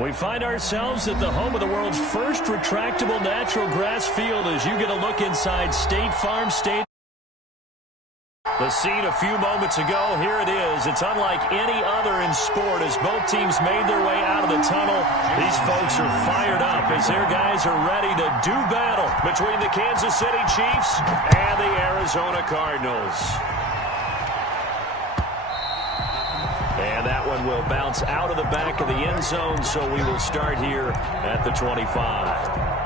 We find ourselves at the home of the world's first retractable natural grass field as you get a look inside State Farm Stadium. The scene a few moments ago, here it is. It's unlike any other in sport as both teams made their way out of the tunnel. These folks are fired up as their guys are ready to do battle between the Kansas City Chiefs and the Arizona Cardinals. And that one will bounce out of the back of the end zone, so we will start here at the 25.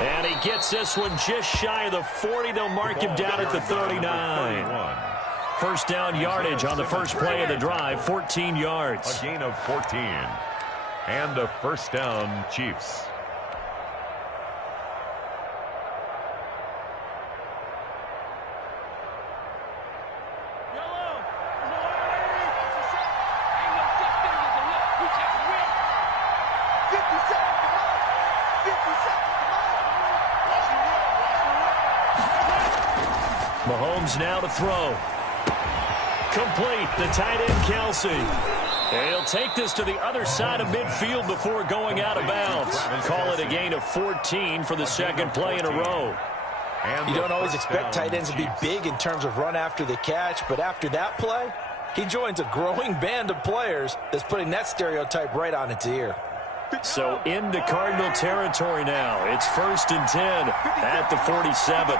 And he gets this one just shy of the 40. They'll mark him down at the 39. First down yardage on the first play of the drive, 14 yards. A gain of 14. And a first down, Chiefs. Mahomes now to throw. Complete, the tight end, Kelsey. And he'll take this to the other side of midfield before going out of bounds. Call it a gain of 14 for the second play in a row. You don't always expect tight ends to be big in terms of run after the catch, but after that play, he joins a growing band of players that's putting that stereotype right on its ear. So into Cardinal territory now. It's 1st and 10 at the 47.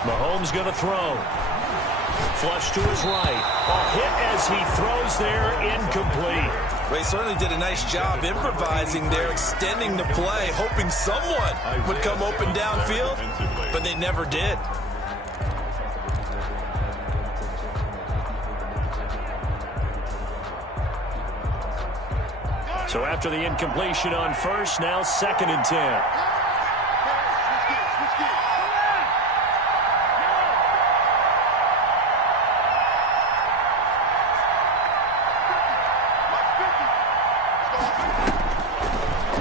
Mahomes going to throw. Flush to his right. A hit as he throws there, incomplete. Ray certainly did a nice job improvising there, extending the play, hoping someone would come open downfield, but they never did. So after the incompletion on first, now 2nd and 10.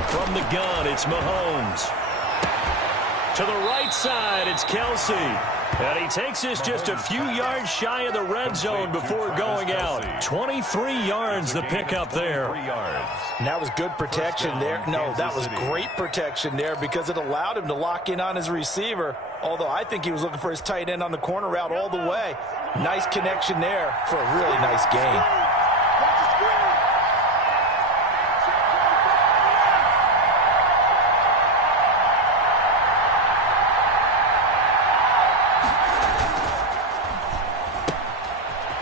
From the gun, it's Mahomes. To the right side, it's Kelsey. And he takes this just a few yards shy of the red zone before going out. 23 yards the pickup there. And that was good protection there. No, that was great protection there because it allowed him to lock in on his receiver. Although I think he was looking for his tight end on the corner route all the way. Nice connection there for a really nice gain.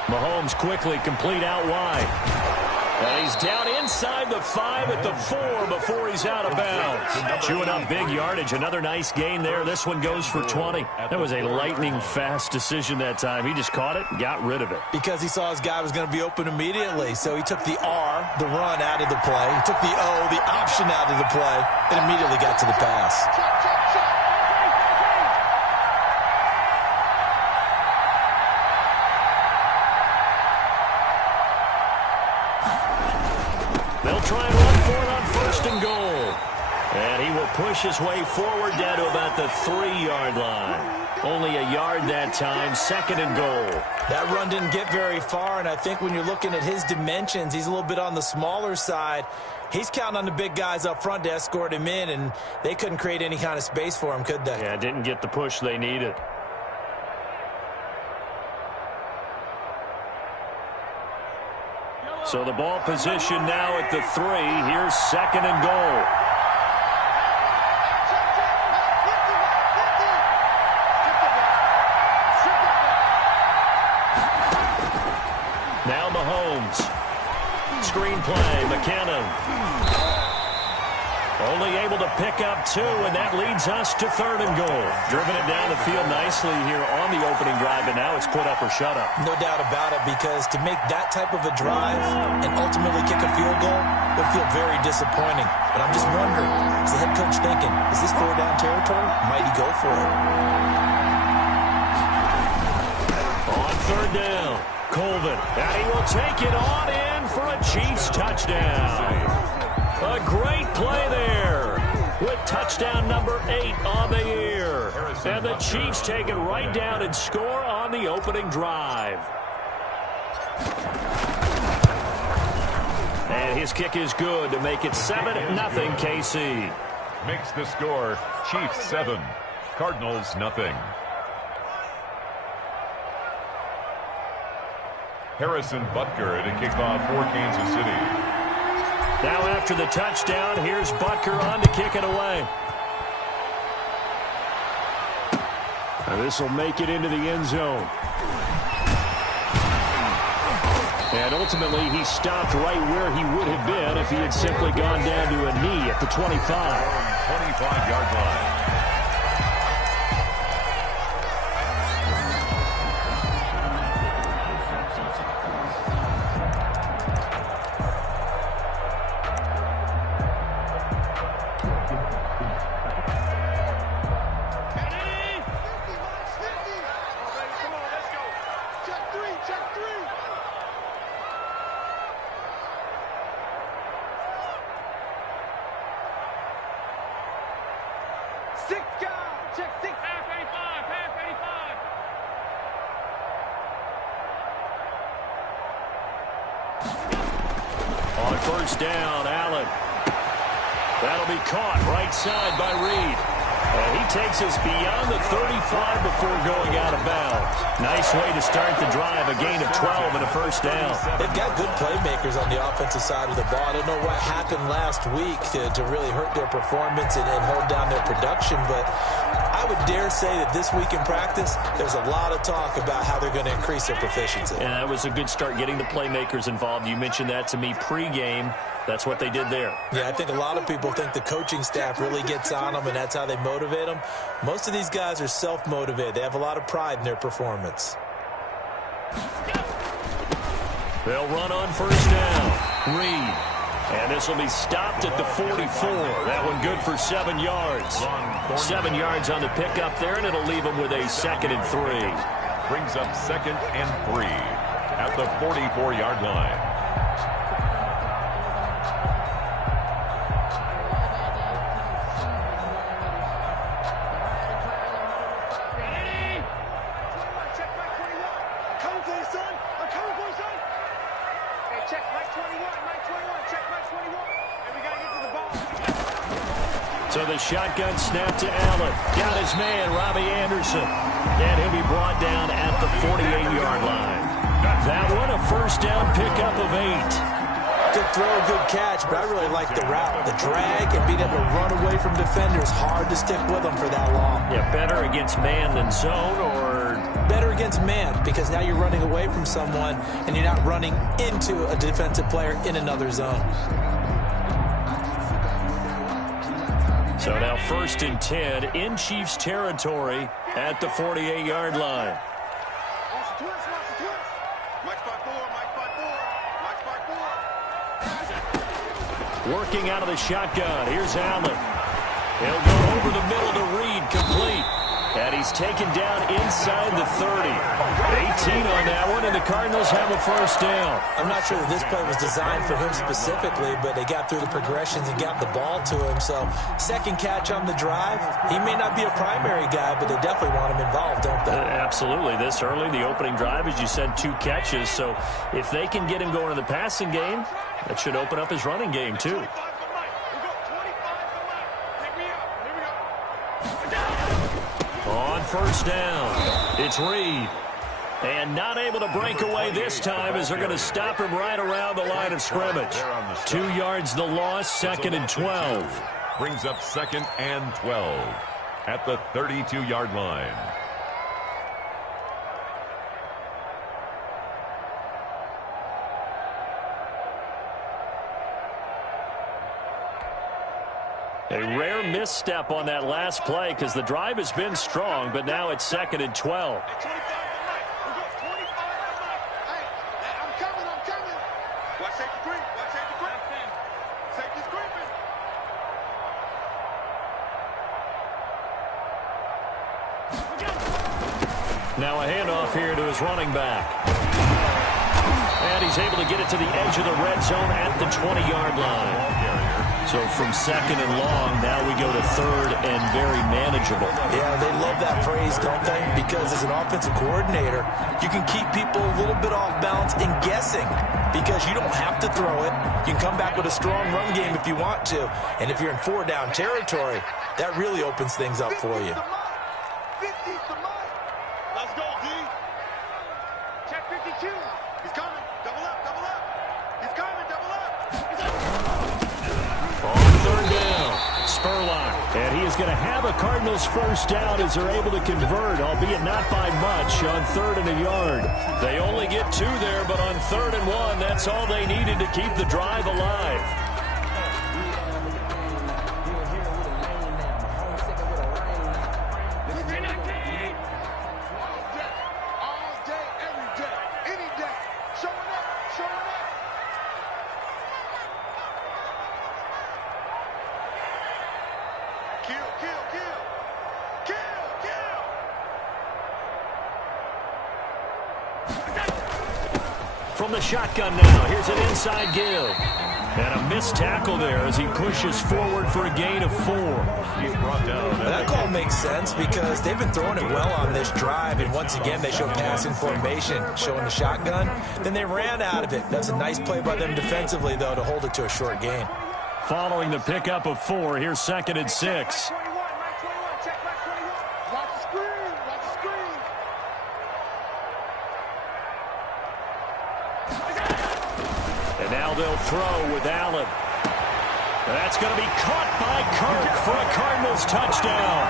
Mahomes quickly complete out wide. And he's down inside the 5 at the 4 before he's out of bounds. Chewing up big yardage. Another nice gain there. This one goes for 20. That was a lightning-fast decision that time. He just caught it and got rid of it. Because he saw his guy was going to be open immediately. So he took the R, the run, out of the play. He took the O, the option, out of the play, and immediately got to the pass. They'll try and run for it on 1st and goal. And he will push his way forward down to about the 3-yard line. Only a yard that time, 2nd and goal. That run didn't get very far, and I think when you're looking at his dimensions, he's a little bit on the smaller side. He's counting on the big guys up front to escort him in, and they couldn't create any kind of space for him, could they? Yeah, didn't get the push they needed. So the ball position now at the 3. Here's 2nd and goal. Now Mahomes. Screen play, McKinnon. Only able to pick up 2, and that leads us to 3rd and goal. Driven it down the field nicely here on the opening drive, and now it's put up or shut up. No doubt about it, because to make that type of a drive and ultimately kick a field goal would feel very disappointing. But I'm just wondering, is the head coach thinking, is this 4-down territory? Might he go for it? On 3rd down, Colvin, and he will take it on in for a Chiefs touchdown. A great play there with touchdown number 8 on the year. And the Chiefs take it right down and score on the opening drive. And his kick is good to make it 7-0 KC. Makes the score Chiefs 7, Cardinals nothing. Harrison Butker to kick off for Kansas City. Now after the touchdown, here's Butker on to kick it away. And this will make it into the end zone. And ultimately, he stopped right where he would have been if he had simply gone down to a knee at the 25. 25-yard line. On 1st down, Allen. That'll be caught right side by Reed. And he takes us beyond the 35 before going out of bounds. Nice way to start the drive, a gain of 12 and a 1st down. They've got good playmakers on the offensive side of the ball. I don't know what happened last week to really hurt their performance and hold down their production, but I would dare say that this week in practice, there's a lot of talk about how they're going to increase their proficiency. And that was a good start getting the playmakers involved. You mentioned that to me pregame. That's what they did there. Yeah, I think a lot of people think the coaching staff really gets on them, and that's how they motivate them. Most of these guys are self-motivated. They have a lot of pride in their performance. They'll run on 1st down. Reed. And this will be stopped at the 44. That one good for 7 yards. 7 yards on the pickup there, and it'll leave them with a 2nd and 3. Brings up 2nd and 3 at the 44-yard line. So the shotgun snap to Allen. Got his man, Robbie Anderson. And he'll be brought down at the 48-yard line. That one, a 1st down pickup of 8. Good throw, good catch, but I really like the route. The drag and being able to run away from defenders, hard to stick with them for that long. Yeah, better against man than zone, or better against man, because now you're running away from someone and you're not running into a defensive player in another zone. So now 1st and 10 in Chiefs territory at the 48-yard line. Working out of the shotgun. Here's Allen. He'll go over the middle to Reed, complete. And he's taken down inside the 30. 18 on that one, and the Cardinals have a 1st down. I'm not sure that this play was designed for him specifically, but they got through the progressions and got the ball to him. So 2nd catch on the drive. He may not be a primary guy, but they definitely want him involved, don't they? Absolutely. This early, the opening drive, as you said, 2 catches. So if they can get him going in the passing game, that should open up his running game too. On 1st down, it's Reed. And not able to break away this time as they're going to stop him right around the line of scrimmage. 2 yards the loss, 2nd and 12. Brings up 2nd and 12 at the 32-yard line. A rare misstep on that last play because the drive has been strong, but now it's 2nd and 12. Now a handoff here to his running back. And he's able to get it to the edge of the red zone at the 20-yard line. So from 2nd and long, now we go to 3rd and very manageable. Yeah, they love that phrase, don't they? Because as an offensive coordinator, you can keep people a little bit off balance and guessing because you don't have to throw it. You can come back with a strong run game if you want to. And if you're in 4-down territory, that really opens things up for you. Let's go, D. Check 52. He's coming. Double up, double up. He's coming, double up. On 3rd down, Spurlock. And he is going to have a Cardinals first down as they're able to convert, albeit not by much, on 3rd and a yard. They only get 2 there, but on 3rd and 1, that's all they needed to keep the drive alive. From the shotgun now, here's an inside give. And a missed tackle there as he pushes forward for a gain of 4. He's brought down. That call makes sense because they've been throwing it well on this drive, and once again they show passing formation, showing the shotgun. Then they ran out of it. That's a nice play by them defensively, though, to hold it to a short gain. Following the pickup of 4, here's 2nd and 6. And now they'll throw with Allen. That's going to be caught by Kirk for a Cardinals touchdown.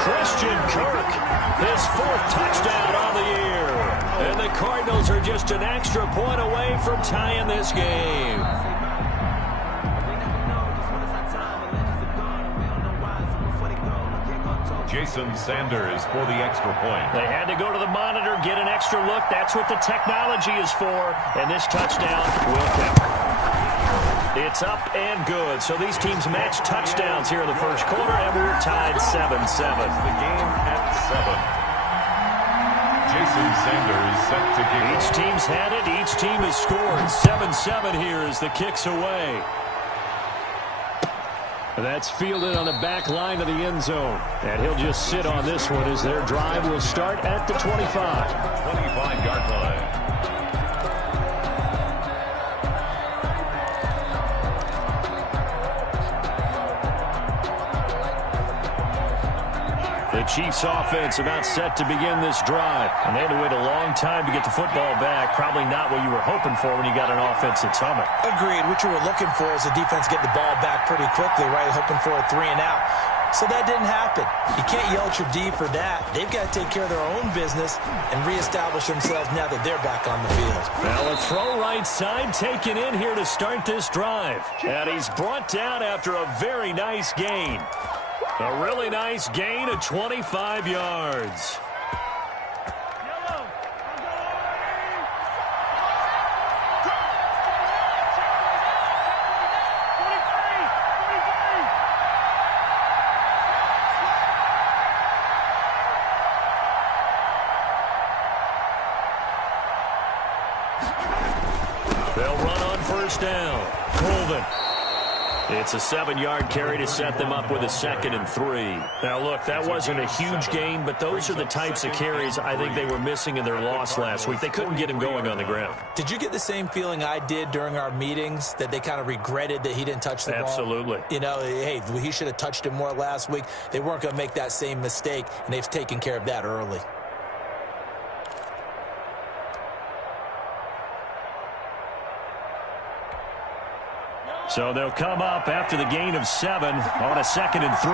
Christian Kirk, his 4th touchdown on the year. And the Cardinals are just an extra point away from tying this game. Jason Sanders for the extra point. They had to go to the monitor, get an extra look. That's what the technology is for. And this touchdown will count. It's up and good. So these teams match touchdowns here in the first quarter, and we're tied 7-7. The game at 7. Jason Sanders set to kick. Each team's had it. Each team has scored. 7-7 here as the kick's away. That's fielded on the back line of the end zone. And he'll just sit on this one as their drive will start at the 25. 25-yard line. The Chiefs offense about set to begin this drive. And they had to wait a long time to get the football back. Probably not what you were hoping for when you got an offense that's humming. Agreed. What you were looking for is the defense getting the ball back pretty quickly, right? Hoping for a 3 and out. So that didn't happen. You can't yell at your D for that. They've got to take care of their own business and reestablish themselves now that they're back on the field. Well, a throw right side taken in here to start this drive. And he's brought down after a very nice gain. A really nice gain of 25 yards. They'll run on first down. Colvin. It's a 7-yard carry to set them up with a 2nd and 3. Now, look, that wasn't a huge gain, but those are the types of carries I think they were missing in their loss last week. They couldn't get him going on the ground. Did you get the same feeling I did during our meetings, that they kind of regretted that he didn't touch the ball? Absolutely. You know, hey, he should have touched it more last week. They weren't going to make that same mistake, and they've taken care of that early. So they'll come up after the gain of 7 on a 2nd and 3.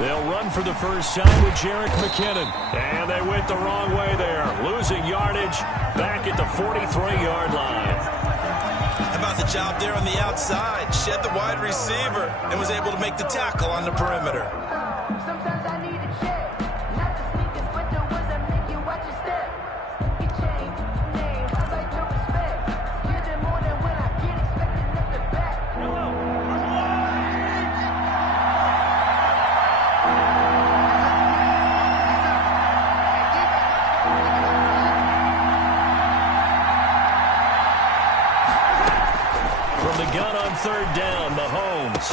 They'll run for the first time with Jerick McKinnon. And they went the wrong way there, losing yardage back at the 43-yard line. How about the job there on the outside? Shed the wide receiver and was able to make the tackle on the perimeter. Sometimes I need a check, not the sneakers, but the ones that make you watch your step. You change name, I like your respect. You're the more than when I get expected at the back. From the gun on 3rd down, Mahomes.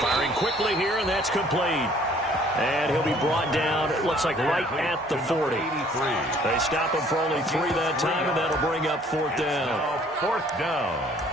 Firing quickly here, and that's complete. And he'll be brought down, it looks like right at the 40. They stop him for only 3 that time, and that'll bring up 4th down. Now 4th down.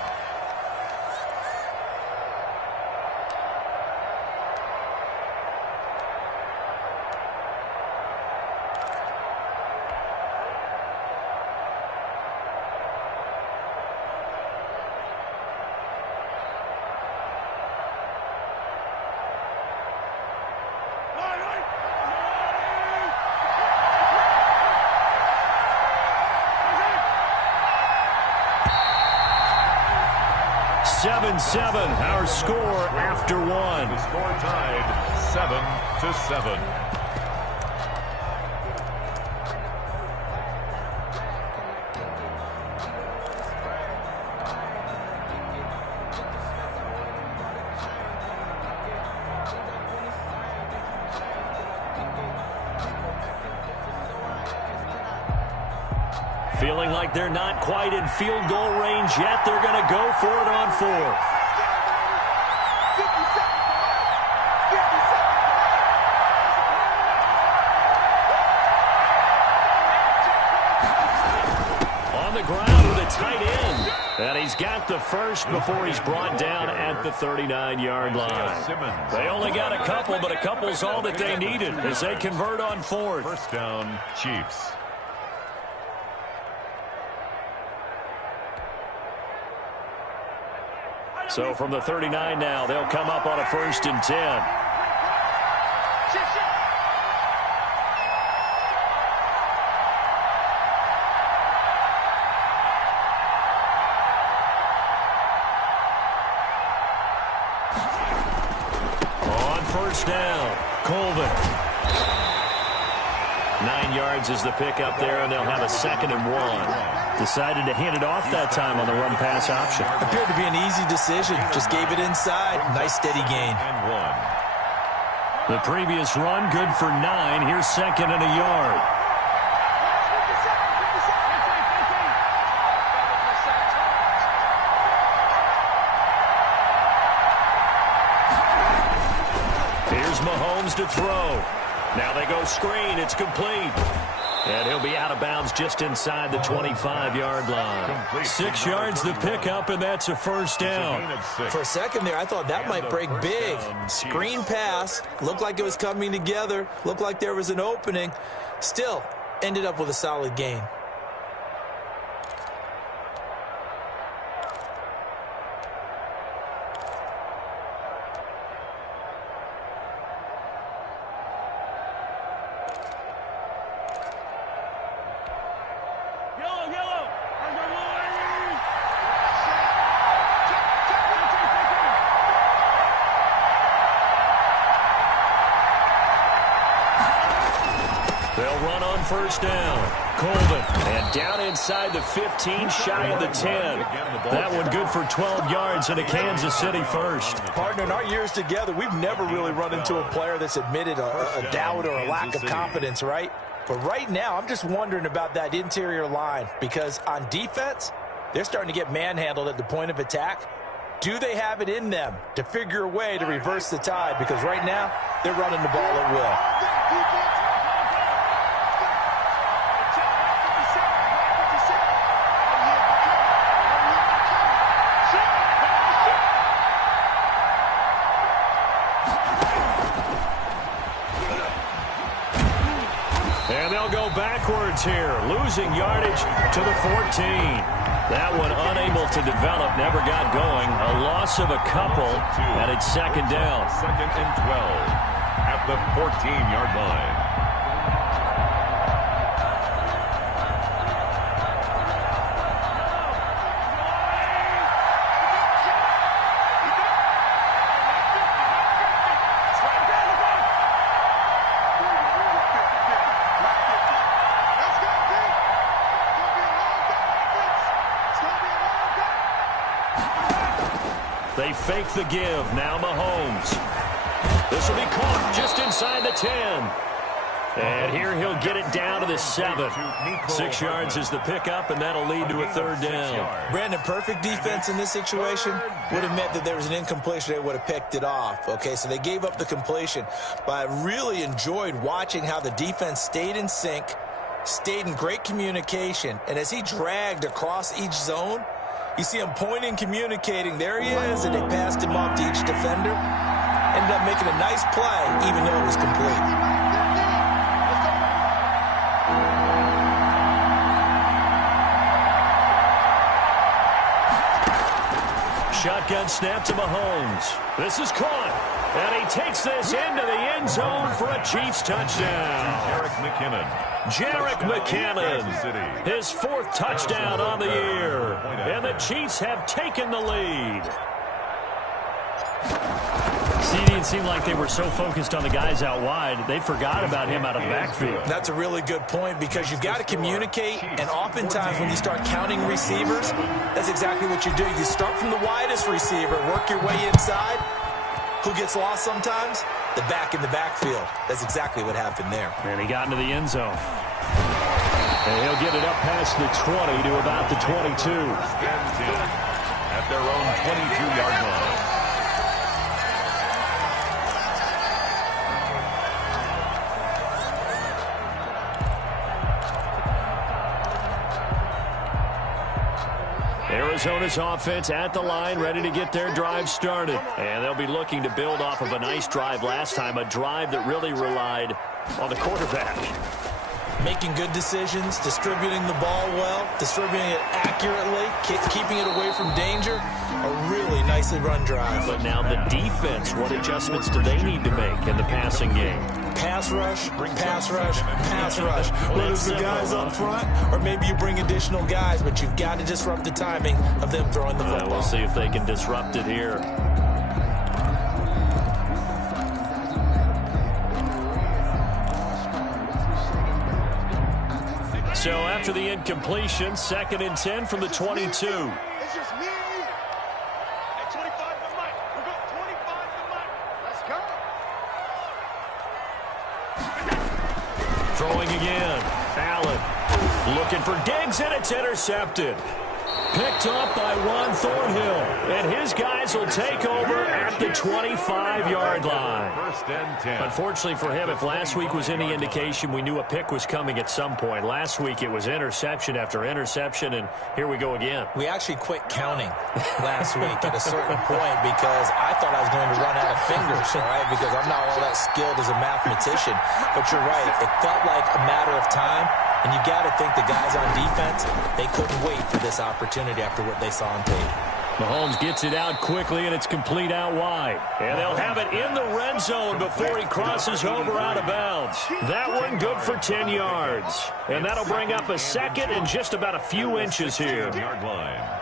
Our score after 1. The score tied 7-7. Feeling like they're not quite in field goal range yet. They're going to go for it on 4th. On the ground with a tight end. And he's got the first before he's brought down at the 39-yard line. They only got a couple, but a couple's all that they needed as they convert on 4th. First down, Chiefs. So from the 39 now, they'll come up on a 1st and 10. Down, Colvin. 9 yards is the pickup there, and they'll have a 2nd and 1. Decided to hand it off that time on the run-pass option. Appeared to be an easy decision. Just gave it inside. Nice, steady gain. And 1. The previous run, good for 9. Here's 2nd and a yard. Mahomes to throw. Now they go screen. It's complete. And he'll be out of bounds just inside the 25-yard line. 6 yards the pickup, and that's a 1st down. For a second there, I thought that might break big. Screen pass. Looked like it was coming together. Looked like there was an opening. Still, ended up with a solid gain. They'll run on 1st down. Colvin. And down inside the 15, shy of the 10. That one good for 12 yards and a Kansas City 1st. Partner, in our years together, we've never really run into a player that's admitted a doubt or a lack of confidence, right? But right now, I'm just wondering about that interior line because on defense, they're starting to get manhandled at the point of attack. Do they have it in them to figure a way to reverse the tide? Because right now, they're running the ball at will. And they'll go backwards here, losing yardage to the 14. That one unable to develop, never got going. A loss of a couple, and it's second down. Second and 12 at the 14-yard line. They fake the give. Now Mahomes. This will be caught just inside the 10. And here he'll get it down to the 7. 6 yards is the pickup, and that'll lead to a third down. Brandon, perfect defense in this situation would have meant that there was an incompletion. They would have picked it off. Okay, so they gave up the completion. But I really enjoyed watching how the defense stayed in sync, stayed in great communication. And as he dragged across each zone, you see him pointing, communicating. There he is, and they passed him off to each defender. Ended up making a nice play, even though it was complete. Shotgun snap to Mahomes. This is caught. And he takes this into the end zone for a Chiefs touchdown. Jerick McKinnon, his 4th touchdown on the year. And the Chiefs have taken the lead. See, it didn't seem like they were so focused on the guys out wide, they forgot about him out of the backfield. That's a really good point, because you've got to communicate, and oftentimes when you start counting receivers, that's exactly what you do. You start from the widest receiver, work your way inside. Who gets lost sometimes? The back in the backfield. That's exactly what happened there. And he got into the end zone. And he'll get it up past the 20 to about the 22. At their own 22-yard line. Arizona's offense at the line, ready to get their drive started. And they'll be looking to build off of a nice drive last time, a drive that really relied on the quarterback. Making good decisions, distributing the ball well, distributing it accurately, keeping it away from danger. A really nicely run drive. But now the defense, what adjustments do they need to make in the passing game? Pass rush, pass rush, pass rush. Whether it's the guys up front, or maybe you bring additional guys, but you've got to disrupt the timing of them throwing the football. We'll see if they can disrupt it here. So after the incompletion, 2nd and 10 from the 22. It's just me and you. At 25 to Mike. We're going 25 to Mike. Let's go. Throwing again. Allen looking for Diggs, and it's intercepted. Picked up by Juan Thornhill. And his guys will take over at the 25-yard line. 1st and 10. Unfortunately for him, if last week was any indication, we knew a pick was coming at some point. Last week it was interception after interception, and here we go again. We actually quit counting last week at a certain point because I thought I was going to run out of fingers, all right, because I'm not all that skilled as a mathematician. But you're right. It felt like a matter of time. And you got to think the guys on defense, they couldn't wait for this opportunity after what they saw on tape. Mahomes gets it out quickly, and it's complete out wide. And they'll have it in the red zone before he crosses over out of bounds. That one good for 10 yards. And that'll bring up a 2nd and just about a few inches here. Yard line.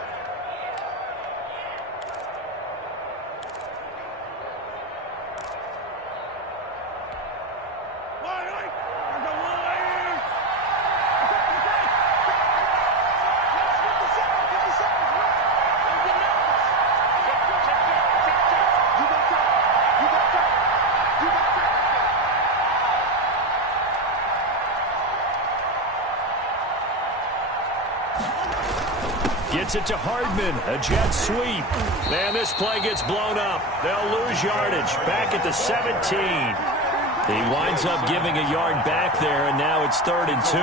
Gets it to Hardman, a jet sweep. And this play gets blown up. They'll lose yardage back at the 17. He winds up giving a yard back there, and now it's 3rd and 2.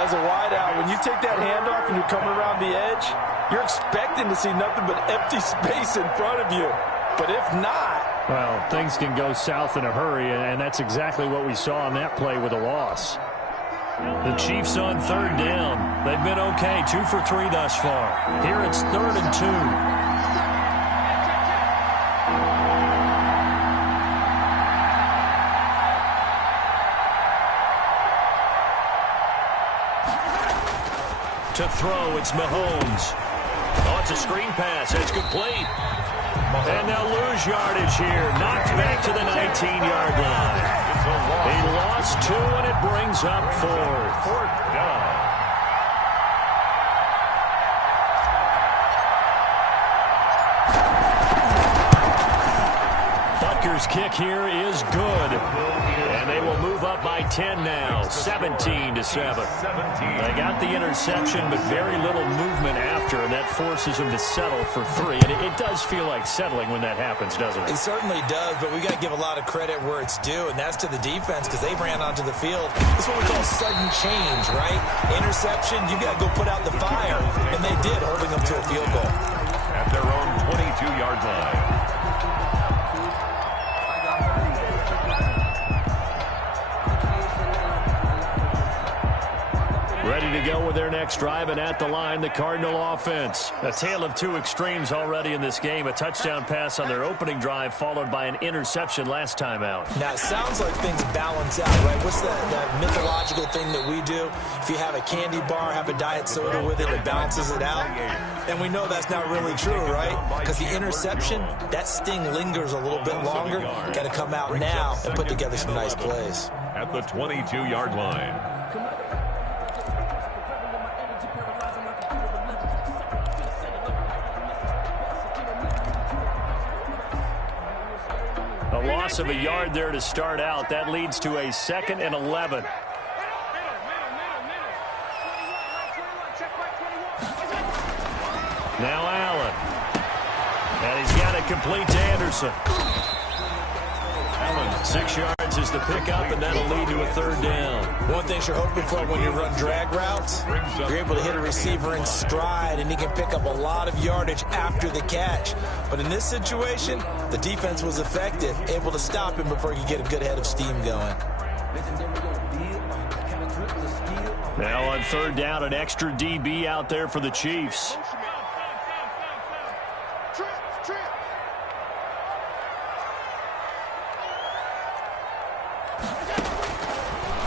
As a wideout, when you take that handoff and you're coming around the edge, you're expecting to see nothing but empty space in front of you. But if not, Well, things can go south in a hurry, and that's exactly what we saw on that play with a loss. The Chiefs on third down. They've been okay, 2 for 3 thus far. Here it's 3rd and 2. To throw, it's Mahomes. Oh, it's a screen pass. It's complete. And they'll lose yardage here. Knocked back to the 19-yard line. He lost 2, and it brings up 4th down. Butker's kick here is good. And they will move up by 10 now, 17-7. They got the interception, but very little movement after, and that forces them to settle for 3. And it does feel like settling when that happens, doesn't it? It certainly does, but we got to give a lot of credit where it's due, and that's to the defense because they ran onto the field. This is what we call sudden change, right? Interception, you got to go put out the fire, and they did, holding them to a field goal. At their own 22-yard line. Ready to go with their next drive, and at the line, the Cardinal offense. A tale of 2 extremes already in this game. A touchdown pass on their opening drive, followed by an interception last time out. Now, it sounds like things balance out, right? What's that mythological thing that we do? If you have a candy bar, have a diet soda with it, it balances it out. And we know that's not really true, right? Because the interception, that sting lingers a little bit longer. Got to come out now and put together some nice plays. At the 22-yard line. A loss of a yard there to start out. That leads to a 2nd and 11. Now Allen. And he's got it complete to Anderson. Allen, 6 yards is the pickup, and that'll lead to a 3rd down. One thing you're hoping for when you run drag routes, you're able to hit a receiver in stride, and he can pick up a lot of yardage after the catch. But in this situation, the defense was effective, able to stop him before he could get a good head of steam going. Now on 3rd down, an extra DB out there for the Chiefs.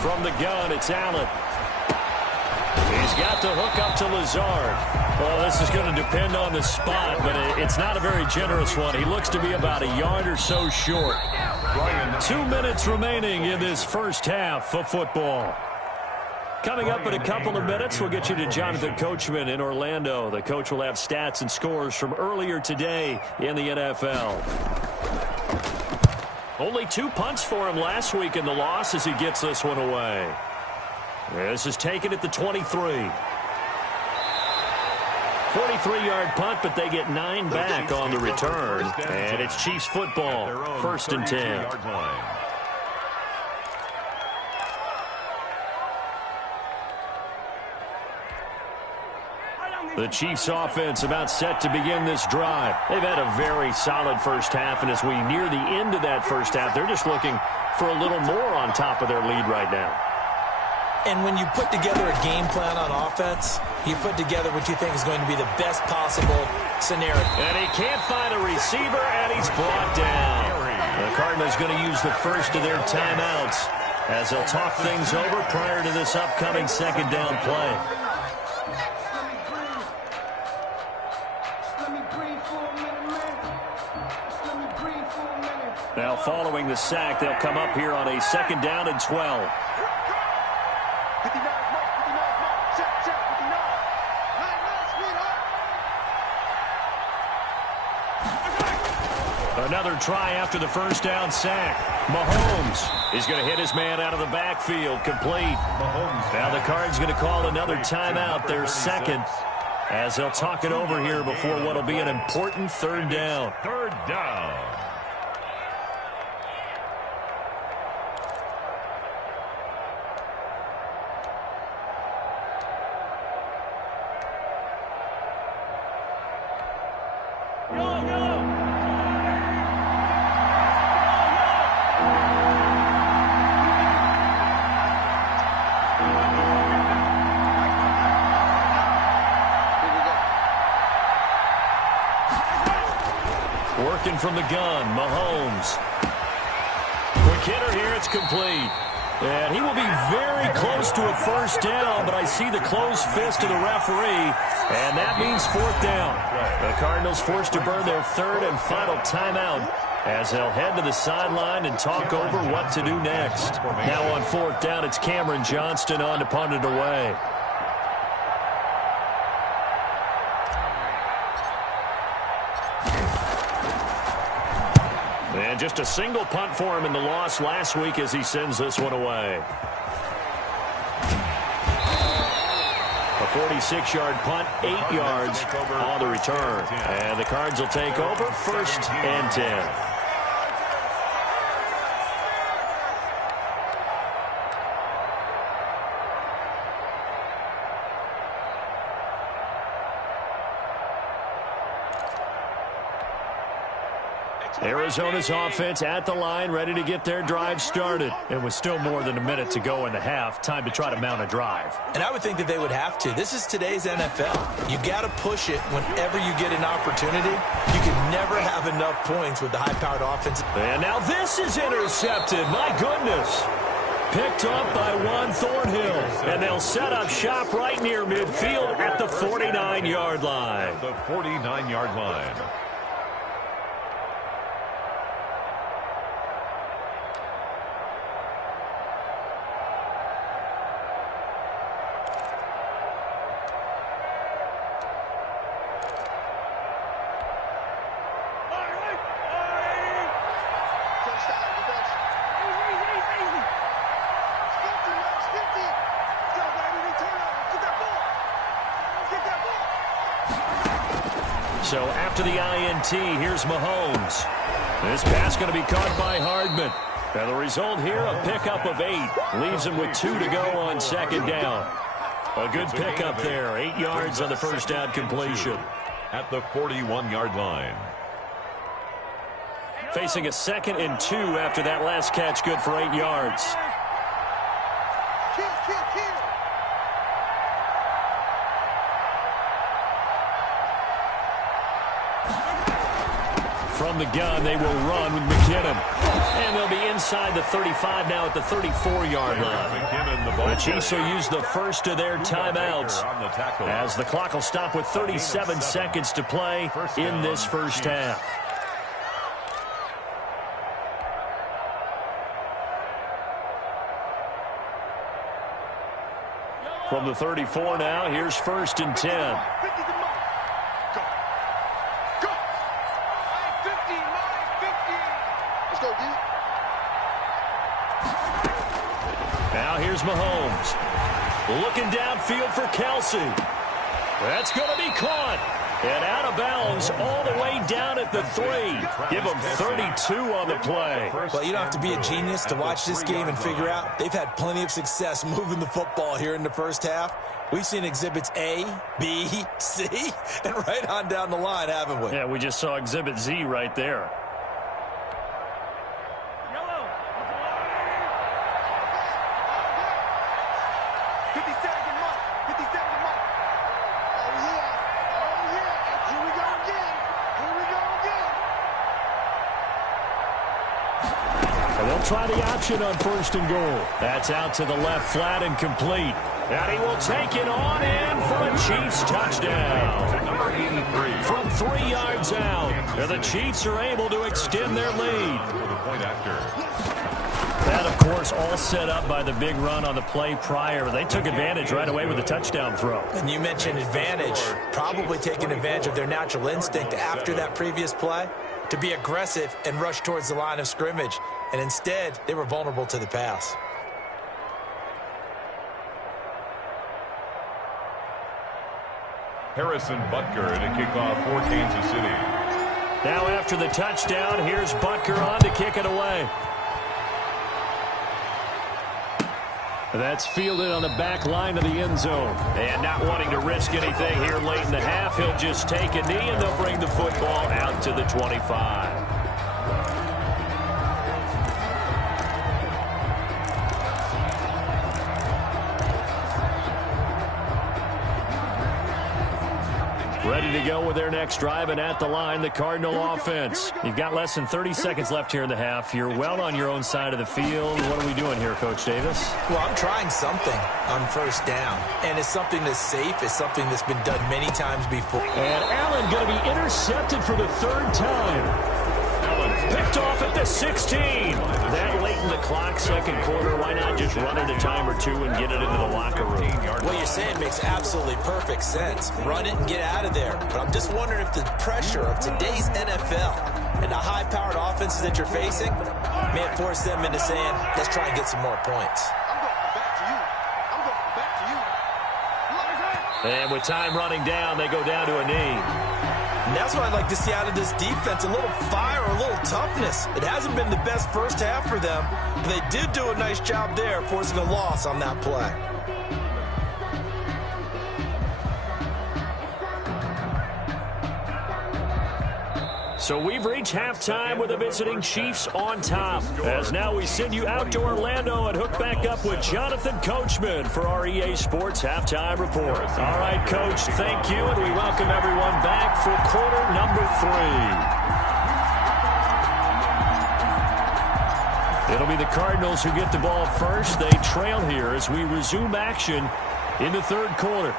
From the gun, it's Allen. He's got the hook up to Lazard. Well, this is going to depend on the spot, but it's not a very generous one. He looks to be about a yard or so short. 2 minutes remaining in this first half of football. Coming up in a couple of minutes, we'll get you to Jonathan Coachman in Orlando. The coach will have stats and scores from earlier today in the NFL. Only 2 punts for him last week in the loss as he gets this one away. This is taken at the 23. 43-yard punt, but they get 9 back on the return. And it's Chiefs football, 1st and 10. The Chiefs offense about set to begin this drive. They've had a very solid first half, and as we near the end of that first half, they're just looking for a little more on top of their lead right now. And when you put together a game plan on offense, you put together what you think is going to be the best possible scenario. And he can't find a receiver, and he's brought down. The Cardinals going to use the first of their timeouts as they'll talk things over prior to this upcoming 2nd down play. Now following the sack, they'll come up here on a 2nd down and 12. Another try after the first down sack. Mahomes is going to hit his man out of the backfield, complete. Mahomes. Now the Cards going to call another timeout, their 2nd, as they'll talk it over here before what will be an important 3rd down. 3rd down. working from the gun. Mahomes. Quick hitter here. It's complete. And he will be very close to a first down, but I see the closed fist of the referee, and that means fourth down. The Cardinals forced to burn their third and final timeout as they'll head to the sideline and talk over what to do next. Now on fourth down, it's Cameron Johnston on to punt it away. And just a single punt for him in the loss last week as he sends this one away. A 46-yard punt, 8 yards on the return. And the Cards will take over, 1st and 10. Arizona's offense at the line, ready to get their drive started. And with still more than a minute to go in the half, time to try to mount a drive. And I would think that they would have to. This is today's NFL. You got to push it whenever you get an opportunity. You can never have enough points with the high-powered offense. And now this is intercepted. My goodness. Picked up by Juan Thornhill. And they'll set up shop right near midfield at the 49-yard line. The 49-yard line. So after the INT, here's Mahomes. This pass going to be caught by Hardman. And the result here, a pickup of 8. Leaves him with 2 to go on second down. A good pickup there. 8 yards on the first down completion. At the 41-yard line. Facing a 2nd and 2 after that last catch, good for 8 yards. From the gun, they will run with McKinnon. And they'll be inside the 35 now at the 34-yard line. The Chiefs will use the first of their timeouts as the clock will stop with 37 seconds to play in this first half. From the 34 now, here's 1st and 10. Now here's Mahomes. Looking downfield for Kelsey. That's going to be caught. And out of bounds all the way down at the 3. Give them 32 on the play. Well, you don't have to be a genius to watch this game and figure out they've had plenty of success moving the football here in the first half. We've seen exhibits A, B, C, and right on down the line, haven't we? Yeah, we just saw exhibit Z right there. Try the option on 1st and goal. That's out to the left flat and complete. And he will take it on in for a Chiefs touchdown. Number 83. From 3 yards out. And the Chiefs are able to extend their lead. For the point after. That, of course, all set up by the big run on the play prior. They took advantage right away with the touchdown throw. And you mentioned advantage. Probably taking advantage of their natural instinct after that previous play to be aggressive and rush towards the line of scrimmage. And instead, they were vulnerable to the pass. Harrison Butker to kick off for Kansas City. Now after the touchdown, here's Butker on to kick it away. That's fielded on the back line of the end zone. And not wanting to risk anything here late in the half, he'll just take a knee and they'll bring the football out to the 25. Ready ready to go with their next drive, and at the line, the Cardinal offense. You've got less than 30 seconds left here in the half. You're well on your own side of the field. What are we doing here, Coach Davis? Well, I'm trying something on first down, and it's something that's safe. It's something that's been done many times before. And Allen going to be intercepted for the third time. Picked off at the 16. That late in the clock, second quarter, why not just run it a time or two and get it into the locker room? What you're saying makes absolutely perfect sense. Run it and get out of there. But I'm just wondering if the pressure of today's NFL and the high-powered offenses that you're facing may force them into saying, let's try and get some more points. I'm going back to you. I'm going back to you. And with time running down, they go down to a knee. And that's what I'd like to see out of this defense, a little fire, a little toughness. It hasn't been the best first half for them, but they did do a nice job there forcing a loss on that play. So we've reached halftime with the visiting Chiefs on top. As now we send you out to Orlando and hook back up with Jonathan Coachman for our EA Sports Halftime Report. All right, Coach, thank you, and we welcome everyone back for quarter number 3. It'll be the Cardinals who get the ball first. They trail here as we resume action in the third quarter.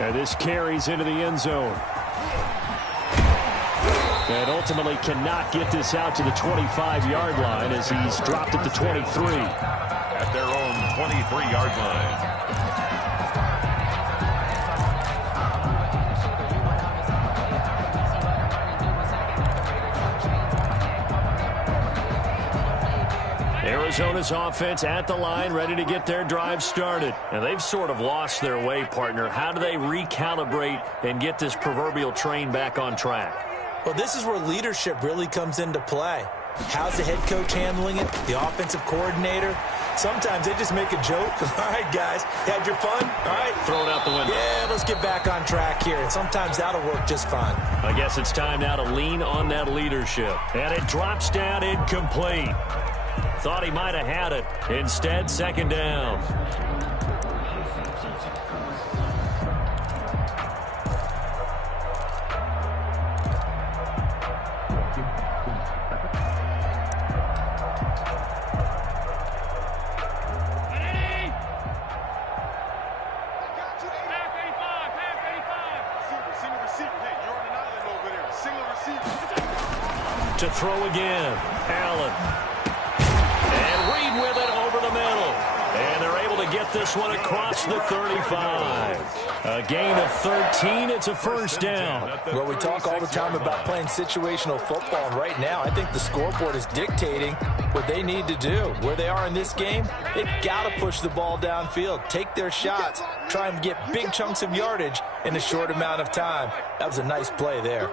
And this carries into the end zone. And ultimately cannot get this out to the 25-yard line as he's dropped at the 23. At their own 23-yard line. Arizona's offense at the line, ready to get their drive started. And they've sort of lost their way, partner. How do they recalibrate and get this proverbial train back on track? Well, this is where leadership really comes into play. How's the head coach handling it? The offensive coordinator? Sometimes they just make a joke. All right, guys, had your fun? All right. Throw it out the window. Yeah, let's get back on track here. And sometimes that'll work just fine. I guess it's time now to lean on that leadership. And it drops down incomplete. Thought he might have had it. Instead, second down. To throw again, Allen. And Reed with it over the middle. And they're able to get this one across the 35. A gain of 13. It's a first down. Well, we talk all the time about playing situational football, and right now I think the scoreboard is dictating what they need to do. Where they are in this game, they've got to push the ball downfield, take their shots, try and get big chunks of yardage in a short amount of time. That was a nice play there.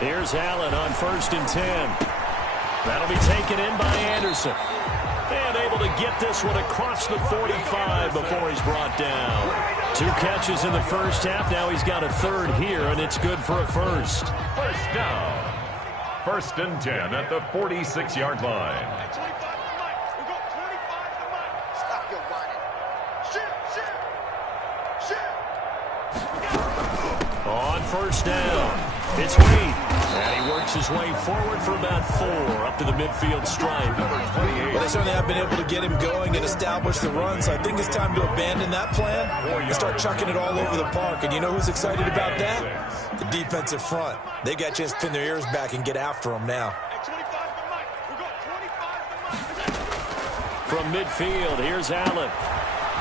Here's Allen on 1st and 10. That'll be taken in by Anderson. And able to get this one across the 45 before he's brought down. 2 catches in the first half. Now he's got a third here, and it's good for a first. First down. 1st and 10 at the 46-yard line. Stop your whining. On 1st down, it's Reed. And he works his way forward for about 4 up to the midfield stripe. Well, they certainly have been able to get him going and establish the run, so I think it's time to abandon that plan and start chucking it all over the park. And you know who's excited about that? The defensive front. They got a chance to pin their ears back and get after him now. From midfield, here's Allen.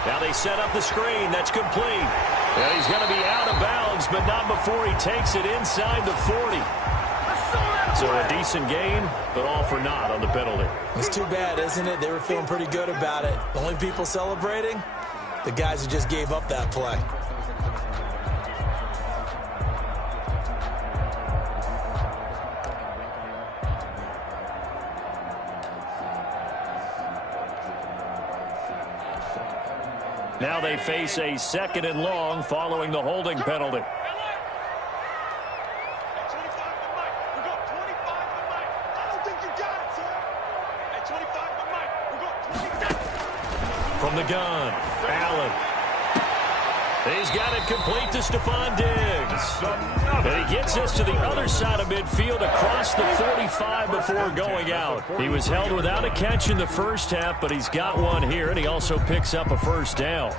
Now they set up the screen. That's complete. And he's going to be out of bounds, but not before he takes it inside the 40. So a decent gain, but all for naught on the penalty. It's too bad, isn't it? They were feeling pretty good about it. The only people celebrating, the guys who just gave up that play. Now they face a 2nd and long following the holding penalty. from the gun. Allen. He's got it complete to Stephon Diggs. And he gets us to the other side of midfield across the 45 before going out. He was held without a catch in the first half, but he's got one here, and he also picks up a first down.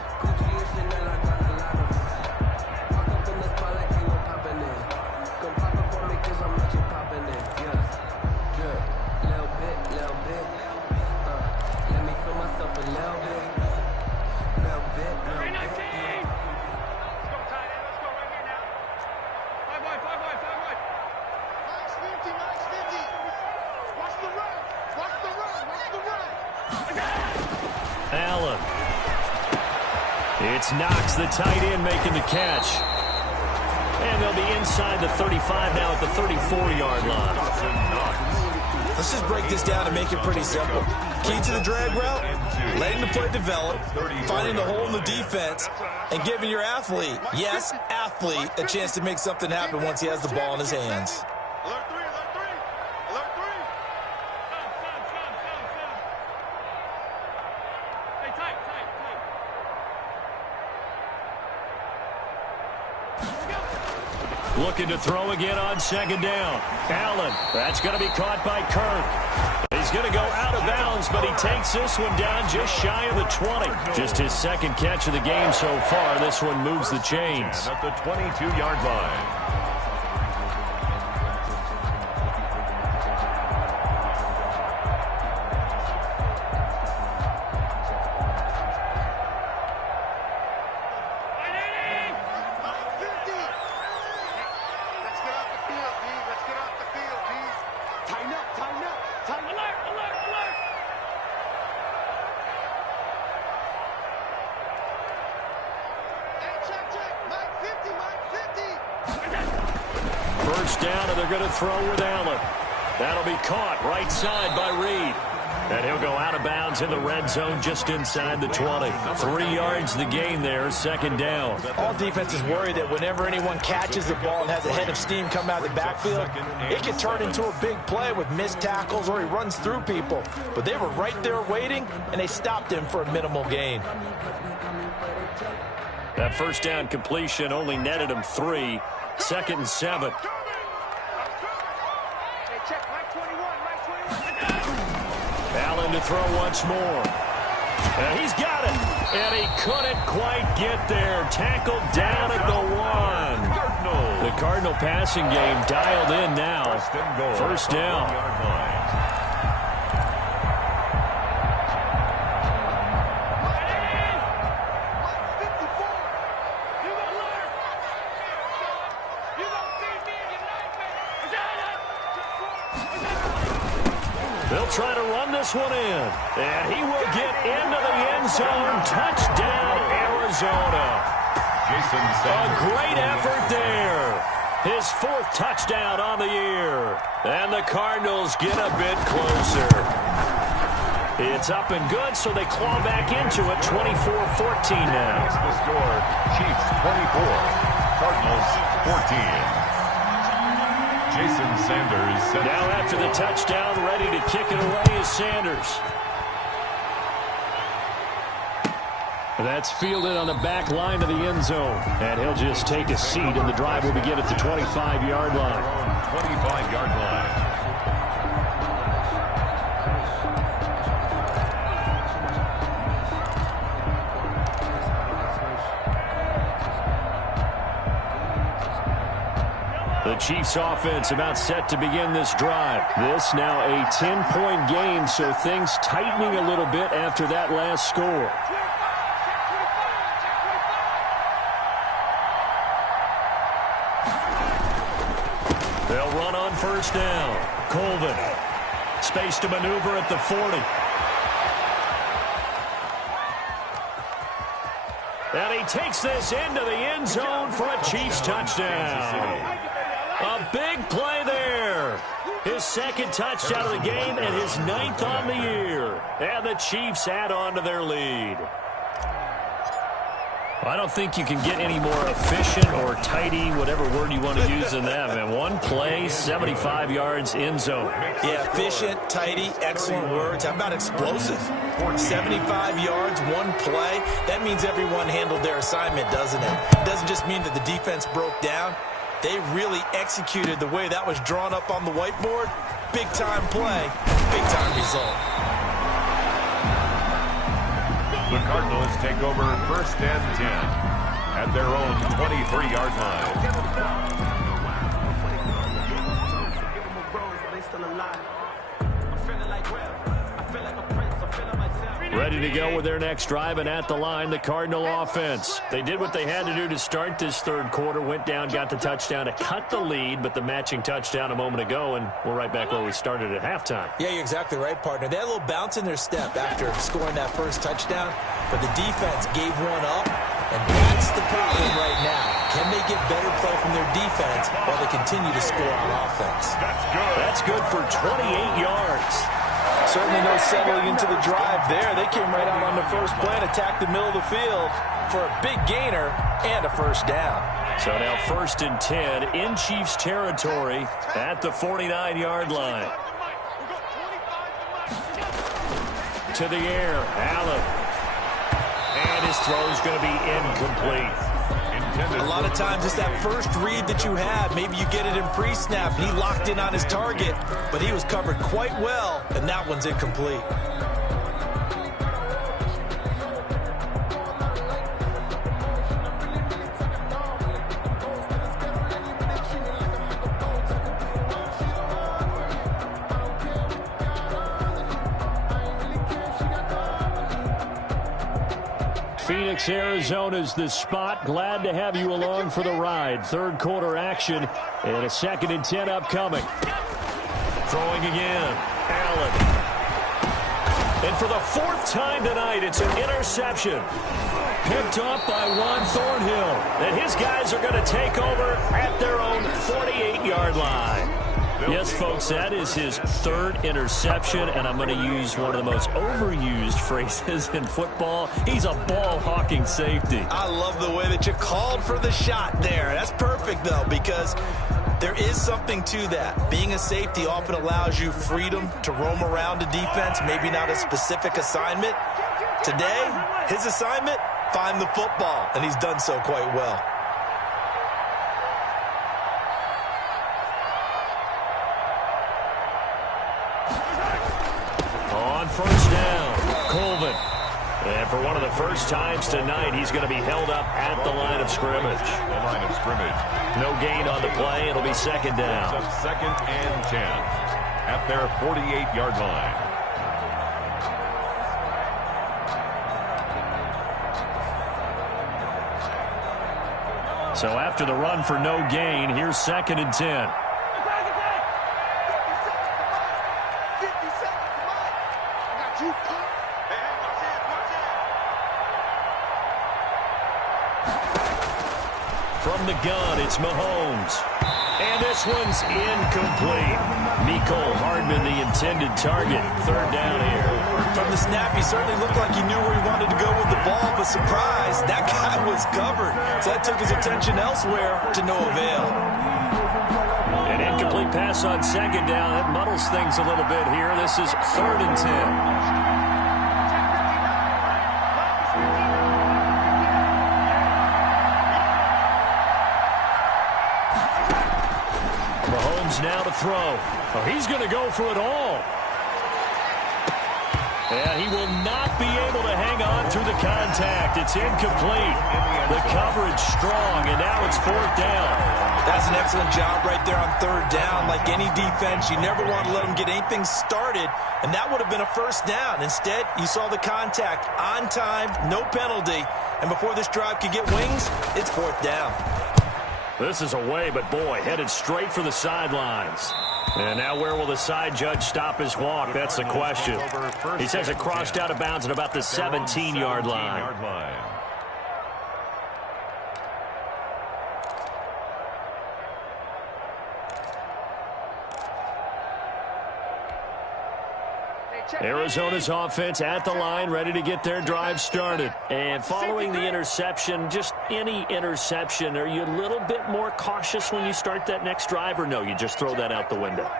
Allen. It's Knox, the tight end, making the catch. And they'll be inside the 35 now at the 34-yard line. Let's just break this down and make it pretty simple. Key to the drag route, letting the play develop, finding the hole in the defense, and giving your athlete, yes, athlete, a chance to make something happen once he has the ball in his hands. Alert three, alert three, alert three. Hey, tight. Looking to throw again on second down. Allen, that's going to be caught by Kirk. He's going to go out of bounds, but he takes this one down just shy of the 20. Just his second catch of the game so far. This one moves the chains. At the 22-yard line. First down, and they're going to throw with Allen. That'll be caught right side by Reed. And he'll go out of bounds in the red zone just inside the 20. 3 yards the gain there, second down. All defenses worry that whenever anyone catches the ball and has a head of steam come out of the backfield, it can turn into a big play with missed tackles or he runs through people. But they were right there waiting, and they stopped him for a minimal gain. That first down completion only netted him 3. Second and 7. Allen to throw once more. And he's got it. And he couldn't quite get there. Tackled down at the 1. The Cardinal passing game dialed in now. First down. They'll try to run this one in. And he will get into the end zone. Touchdown, Arizona. A great effort there. His 4th touchdown on the year. And the Cardinals get a bit closer. It's up and good, so they claw back into it. 24-14 now. The score, Chiefs 24, Cardinals 14. Jason Sanders. Now after the touchdown, ready to kick it away is Sanders. That's fielded on the back line of the end zone. And he'll just take a seat, and the drive will begin at the 25-yard line. 25-yard line. The Chiefs offense about set to begin this drive. This now a 10-point game, so things tightening a little bit after that last score. They'll run on first down. Colvin. Space to maneuver at the 40. And he takes this into the end zone for a Chiefs touchdown. A big play there. His 2nd touchdown of the game and his 9th on the year. And the Chiefs add on to their lead. I don't think you can get any more efficient or tidy, whatever word you want to use in that, man. One play, 75 yards in zone. Yeah, efficient, tidy, excellent words. How about explosive? 75 yards, one play. That means everyone handled their assignment, doesn't it? It doesn't just mean that the defense broke down. They really executed the way that was drawn up on the whiteboard. Big-time play, big-time result. The Cardinals take over 1st and 10 at their own 23-yard Ready to go with their next drive, and at the line, the Cardinal offense. They did what they had to do to start this third quarter, went down, got the touchdown to cut the lead, but the matching touchdown a moment ago, and we're right back where we started at halftime. Yeah, you're exactly right, partner. They had a little bounce in their step after scoring that first touchdown, but the defense gave one up, and that's the problem right now. Can they get better play from their defense while they continue to score on offense? That's good for 28 yards. Certainly no settling into the drive there. They came right out on the first play and attacked the middle of the field for a big gainer and a first down. So now 1st and 10 in Chiefs territory at the 49-yard line. To the air, Allen. And his throw is going to be incomplete. A lot of times it's that first read that you have. Maybe you get it in pre-snap, and he locked in on his target, but he was covered quite well, and that one's incomplete. Phoenix, Arizona's the spot. Glad to have you along for the ride. Third quarter action and a 2nd and 10 upcoming. Throwing again. Allen. And for the 4th time tonight, it's an interception. Picked up by Juan Thornhill. And his guys are going to take over at their own 48-yard line. Yes, folks, that is his 3rd interception, and I'm going to use one of the most overused phrases in football. He's a ball-hawking safety. I love the way that you called for the shot there. That's perfect, though, because there is something to that. Being a safety often allows you freedom to roam around a defense, maybe not a specific assignment. Today, his assignment, find the football, and he's done so quite well. On first down, Colvin. And for one of the first times tonight, he's going to be held up at the line of scrimmage. The line of scrimmage. No gain on the play. It'll be 2nd down. It's a 2nd and 10 at their 48-yard line. So after the run for no gain, here's 2nd and 10. From the gun, it's Mahomes. And this one's incomplete. Mecole Hardman, the intended target. 3rd down here. From the snap, he certainly looked like he knew where he wanted to go with the ball, but surprise, that guy was covered. So that took his attention elsewhere to no avail. An incomplete pass on 2nd down. That muddles things a little bit here. This is 3rd and 10. Now to throw. Oh, he's going to go for it all. And he will not be able to hang on through the contact. It's incomplete. The coverage strong, and now it's 4th down. That's an excellent job right there on 3rd down. Like any defense, you never want to let them get anything started, and that would have been a 1st down. Instead, you saw the contact on time, no penalty, and before this drive could get wings, it's 4th down. This is away, but boy, headed straight for the sidelines. And now where will the side judge stop his walk? That's the question. He says it crossed out of bounds at about the 17-yard line. Arizona's offense at the line, ready to get their drive started. And following the interception, just any interception, are you a little bit more cautious when you start that next drive, or no, you just throw that out the window?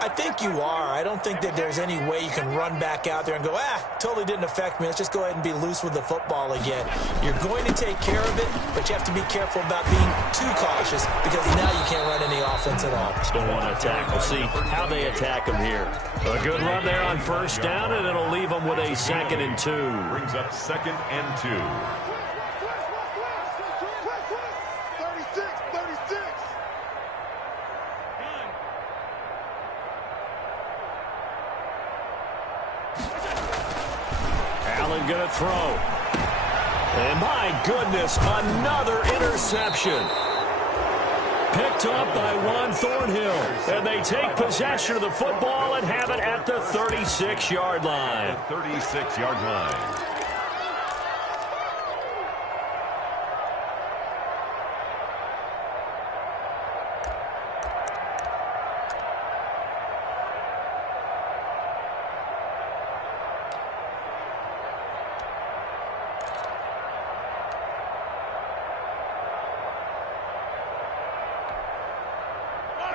I think you are. I don't think that there's any way you can run back out there and go, totally didn't affect me. Let's just go ahead and be loose with the football again. You're going to take care of it, but you have to be careful about being too cautious because now you can't run any offense at all. Still want to attack. We'll see how they attack them here. A good run there on first down, and it'll leave them with a 2nd and 2. Brings up 2nd and 2. 36. Allen going to throw. And my goodness, another interception. Picked up by Juan Thornhill. And they take possession of the football and have it at the 36-yard line. The 36-yard line.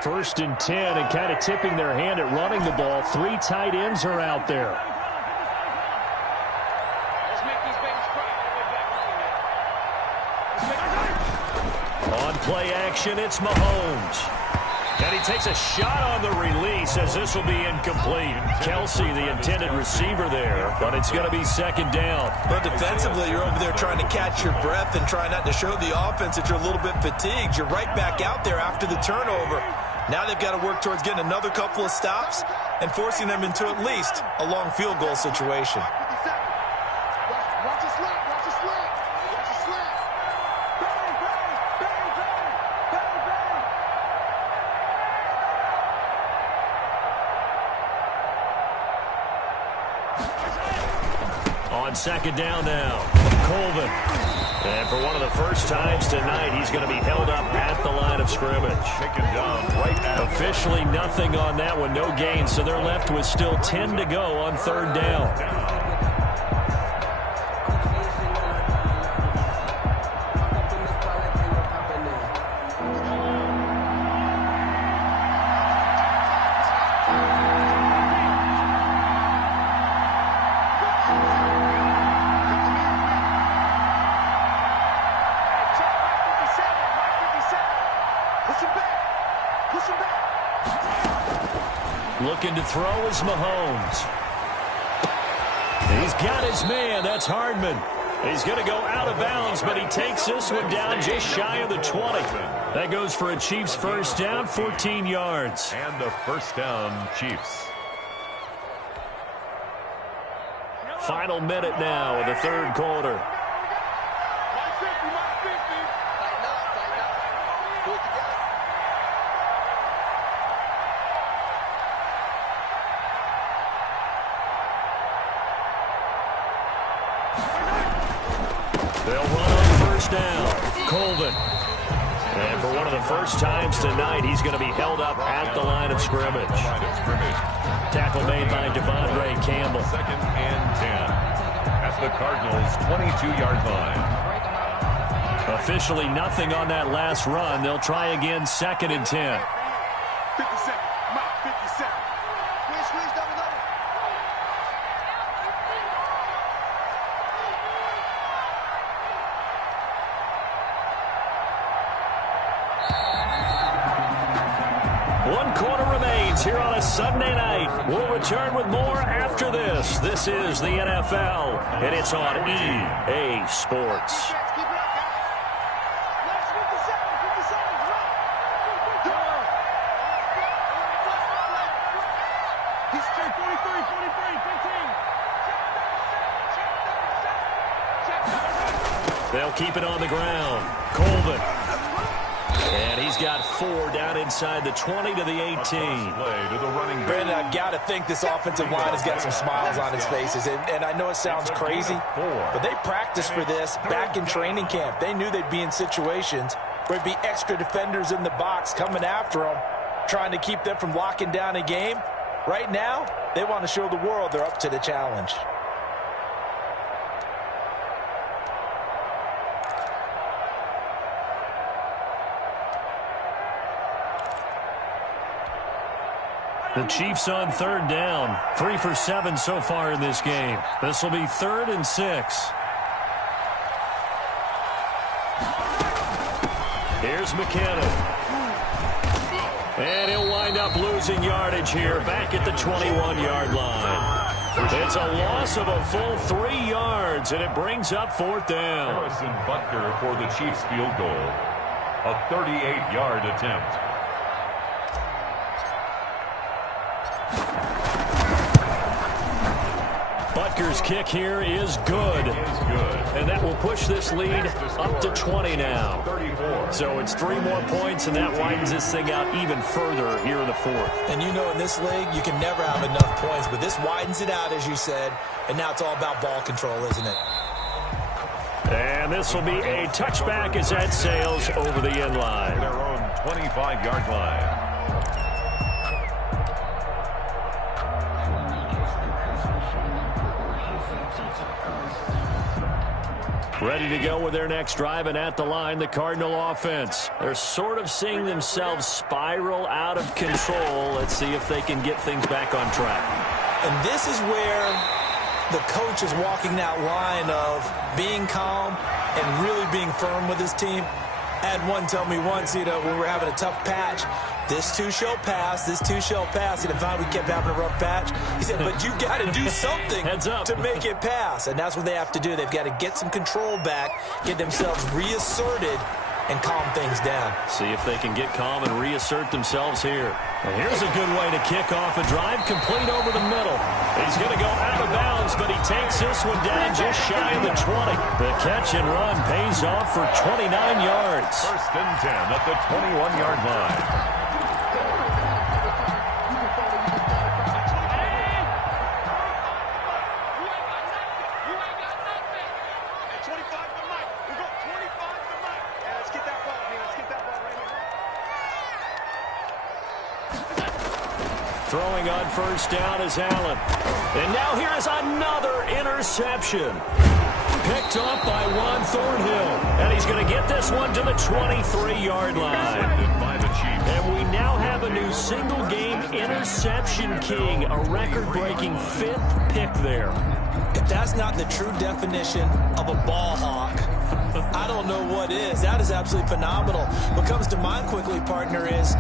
First and 10, and kind of tipping their hand at running the ball. 3 tight ends are out there. Let's make these babies cry. On play action, it's Mahomes. And he takes a shot on the release as this will be incomplete. Kelsey, the intended receiver there, but it's going to be 2nd down. But defensively, you're over there trying to catch your breath and try not to show the offense that you're a little bit fatigued. You're right back out there after the turnover. Now they've got to work towards getting another couple of stops and forcing them into at least a long field goal situation. Watch it slap. Watch it slap. Watch it slap. Bang, bang, bang, bang, bang, bang. On 2nd down now, Colvin. And for one of the first times tonight, he's going to be held up at the line of scrimmage. Taken down right at Officially nothing on that one, no gain, so they're left with still 10 to go on 3rd down. Looking to throw is Mahomes. He's got his man. That's Hardman. He's going to go out of bounds, but he takes this one down just shy of the 20. That goes for a Chiefs first down, 14 yards. And the first down, Chiefs. Final minute now of the 3rd quarter. They'll run on first down. Colvin. And for one of the first times tonight, he's going to be held up at the line of scrimmage. Tackle made by Devondre Campbell. 2nd and 10 at the Cardinals' 22-yard line. Officially nothing on that last run. They'll try again, 2nd and 10. 57. Mike, 57. Squeeze, double. One quarter remains here on a Sunday night. We'll return with more after this. This is the NFL, and it's on EA Sports. Keep it up, guys. Let's 57. He's straight 43, 15. They'll keep it on the ground. Colvin. And he's got 4 down inside the 20 to the 18. Play to the running back. Brandon, I've got to think this offensive line has got some smiles on its faces. And I know it sounds crazy, but they practiced for this back in training camp. They knew they'd be in situations where there'd be extra defenders in the box coming after them, trying to keep them from locking down a game. Right now, they want to show the world they're up to the challenge. The Chiefs on third down. 3 for 7 so far in this game. This will be 3rd and 6. Here's McKinnon. And he'll wind up losing yardage here back at the 21-yard line. It's a loss of a full 3 yards, and it brings up 4th down. Harrison Butker for the Chiefs field goal. A 38-yard attempt. Butker's kick here is good. And that will push this lead up to 20 now. 34. So it's 3 more points, and that widens this thing out even further here in the 4th. And you know in this league, you can never have enough points, but this widens it out, as you said, and now it's all about ball control, isn't it? And this will be a touchback as that sails over the end line. Their own 25-yard line. Ready to go with their next drive, and at the line, the Cardinal offense. They're sort of seeing themselves spiral out of control. Let's see if they can get things back on track. And this is where the coach is walking that line of being calm and really being firm with his team. I had one tell me once, when we were having a tough patch, this too shall pass, this too shall pass. And finally we kept having a rough patch. He said, but you got to do something to make it pass. And that's what they have to do. They've got to get some control back, get themselves reasserted, and calm things down. See if they can get calm and reassert themselves here. And here's a good way to kick off a drive, complete over the middle. He's going to go out of bounds, but he takes this one down just shy of the 20. The catch and run pays off for 29 yards. 1st and 10 at the 21-yard line. Throwing on 1st down is Allen. And now here is another interception. Picked up by Juan Thornhill. And he's going to get this one to the 23-yard line. By the Chiefs. And we now have a new single-game interception king. A record-breaking 5th pick there. If that's not the true definition of a ball hawk, I don't know what is. That is absolutely phenomenal. What comes to mind quickly, partner, is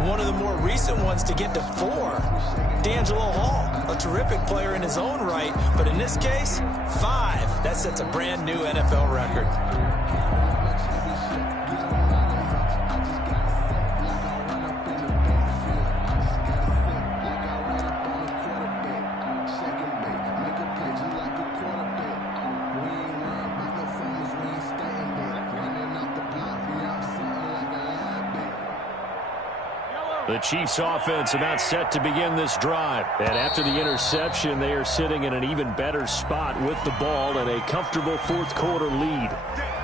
one of the more recent ones to get to 4. D'Angelo Hall, a terrific player in his own right, but in this case, 5. That sets a brand new NFL record. The Chiefs offense about set to begin this drive. And after the interception, they are sitting in an even better spot with the ball and a comfortable 4th quarter lead.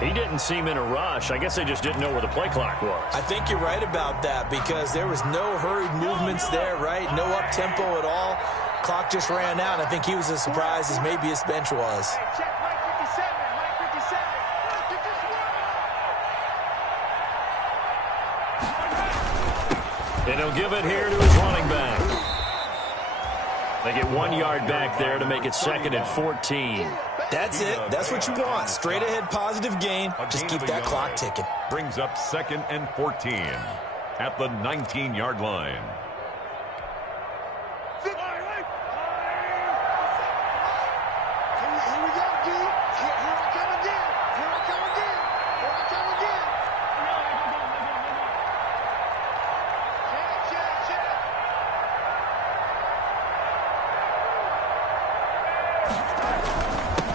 He didn't seem in a rush. I guess they just didn't know where the play clock was. I think you're right about that because there was no hurried movements there, right? No up-tempo at all. Clock just ran out. I think he was as surprised as maybe his bench was. And he'll give it here to his running back. They get 1 yard back there to make it 2nd and 14. That's it. That's what you want. Straight ahead positive gain. Just keep that clock ticking. Brings up 2nd and 14 at the 19-yard line.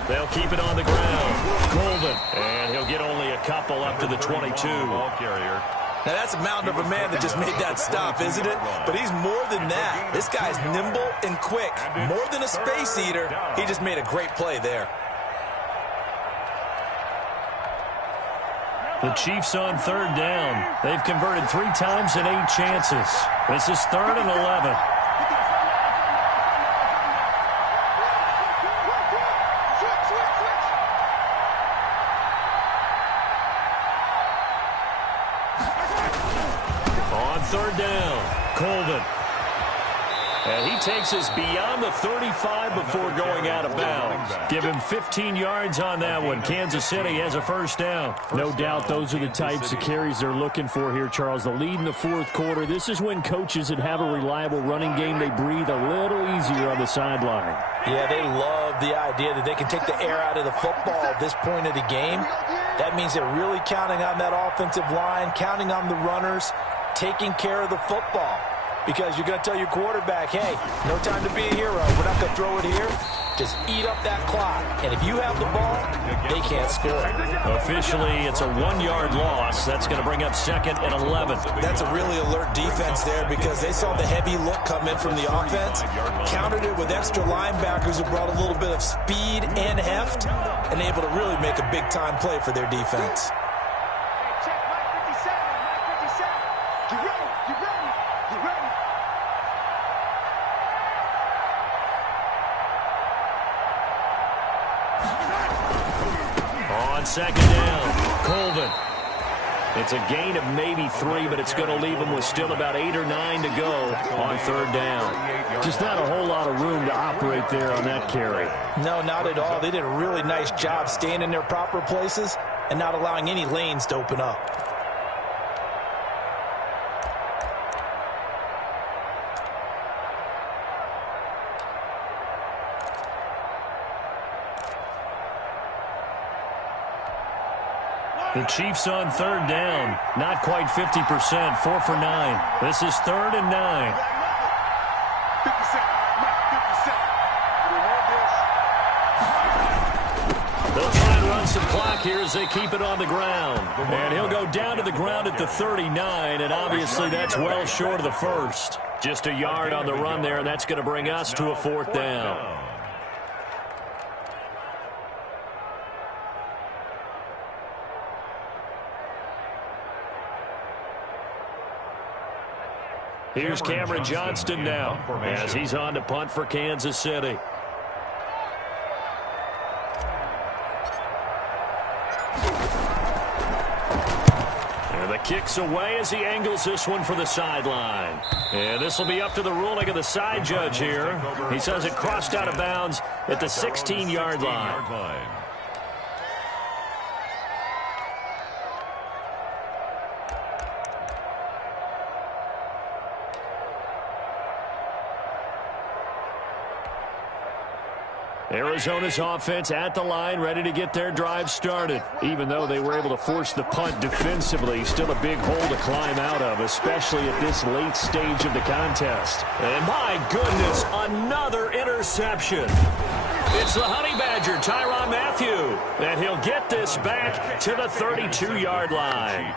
They'll keep it on the ground. Colvin. And he'll get only a couple up to the 22. Ball carrier. Now, that's a mountain of a man that just made that stop, isn't it? But he's more than that. This guy's nimble and quick. More than a space eater. He just made a great play there. The Chiefs on 3rd down. They've converted 3 times in 8 chances. This is 3rd and 11. third down. Colvin. And he takes us beyond the 35 before going out of bounds. Give him 15 yards on that one. Kansas City has a first down. No doubt those are the types of carries they're looking for here, Charles. The lead in the fourth quarter. This is when coaches that have a reliable running game, they breathe a little easier on the sideline. Yeah, they love the idea that they can take the air out of the football at this point of the game. That means they're really counting on that offensive line, counting on the runners, taking care of the football. Because you're going to tell your quarterback, hey, no time to be a hero. We're not going to throw it here. Just eat up that clock. And if you have the ball, they can't score. Officially, it's a 1-yard loss. That's going to bring up second and 11. That's a really alert defense there because they saw the heavy look come in from the offense, countered it with extra linebackers who brought a little bit of speed and heft, and able to really make a big-time play for their defense. Check Mike 57, Mike 57. You ready? You ready? You ready? On second down, Colvin. It's a gain of maybe 3, but it's going to leave them with still about 8 or 9 to go on third down. Just not a whole lot of room to operate there on that carry. No, not at all. They did a really nice job staying in their proper places and not allowing any lanes to open up. The Chiefs on third down. Not quite 50%. 4 for 9. This is 3rd and 9. 57, Mike 57. You want this? They'll try and run some clock here as they keep it on the ground. And he'll go down to the ground at the 39, and obviously that's well short of the first. Just a yard on the run there, and that's going to bring us to a 4th down. Here's Cameron Johnston now as he's on to punt for Kansas City. And the kick's away as he angles this one for the sideline. And this will be up to the ruling of the side judge here. He says it crossed out of bounds at the 16-yard line. Arizona's offense at the line, ready to get their drive started. Even though they were able to force the punt defensively, still a big hole to climb out of, especially at this late stage of the contest. And my goodness, another interception. It's the Honey Badger, Tyrann Mathieu, and he'll get this back to the 32-yard line.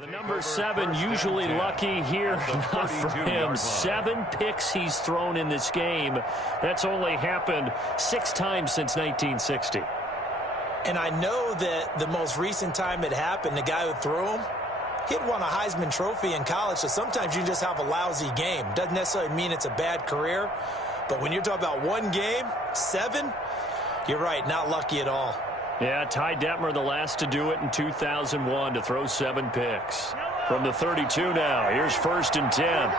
The number 7 usually lucky here, not for him. 7 picks he's thrown in this game. That's only happened 6 times since 1960. And I know that the most recent time it happened, the guy who threw him, he'd won a Heisman Trophy in college, so sometimes you just have a lousy game. Doesn't necessarily mean it's a bad career, but when you're talking about one game, 7, you're right, not lucky at all. Yeah, Ty Detmer, the last to do it in 2001, to throw 7 picks. From the 32 now, here's 1st and 10.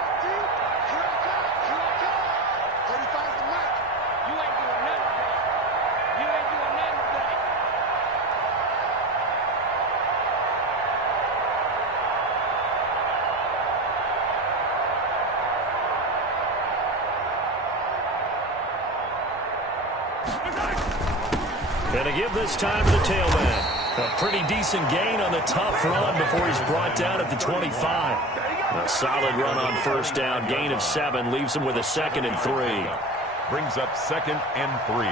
And to give this time to the tailback. A pretty decent gain on the tough run before he's brought down at the 25. A solid run on 1st down. Gain of 7 leaves him with a 2nd and 3. Brings up 2nd and 3.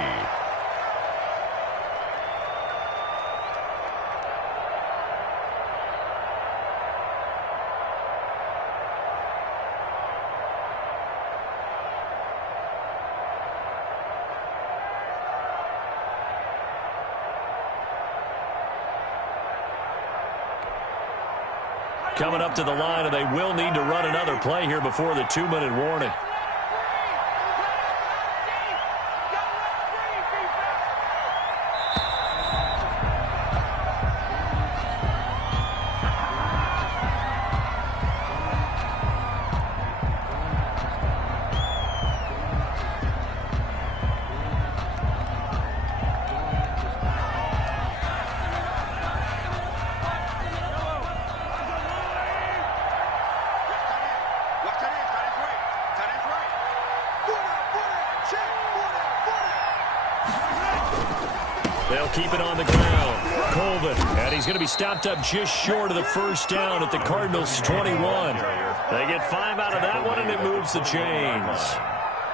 coming up to the line, and they will need to run another play here before the 2-minute warning. They'll keep it on the ground. Colvin, and he's going to be stopped up just short of the first down at the Cardinals' 21. They get 5 out of that one, and it moves the chains.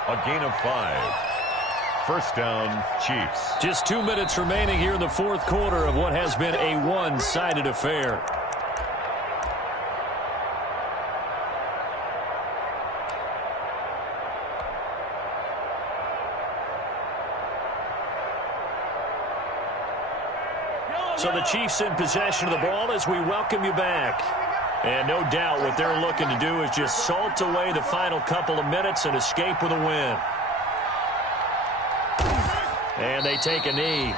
A gain of 5. First down, Chiefs. Just 2 minutes remaining here in the fourth quarter of what has been a one-sided affair. So the Chiefs in possession of the ball as we welcome you back. And no doubt what they're looking to do is just salt away the final couple of minutes and escape with a win. And they take a knee.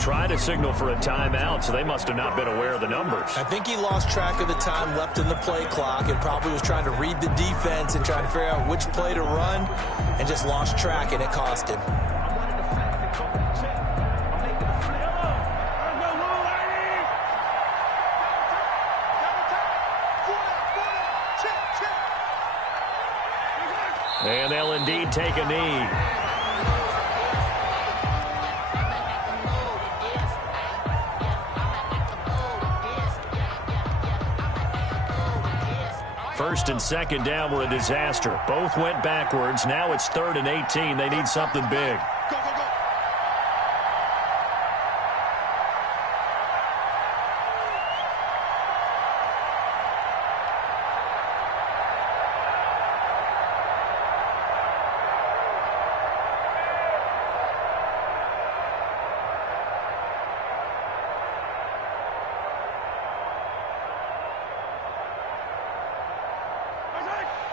Try to signal for a timeout, so they must have not been aware of the numbers. I think he lost track of the time left in the play clock and probably was trying to read the defense and trying to figure out which play to run and just lost track, and it cost him. And they'll indeed take a knee. First and second down were a disaster. Both went backwards. Now it's 3rd and 18. They need something big.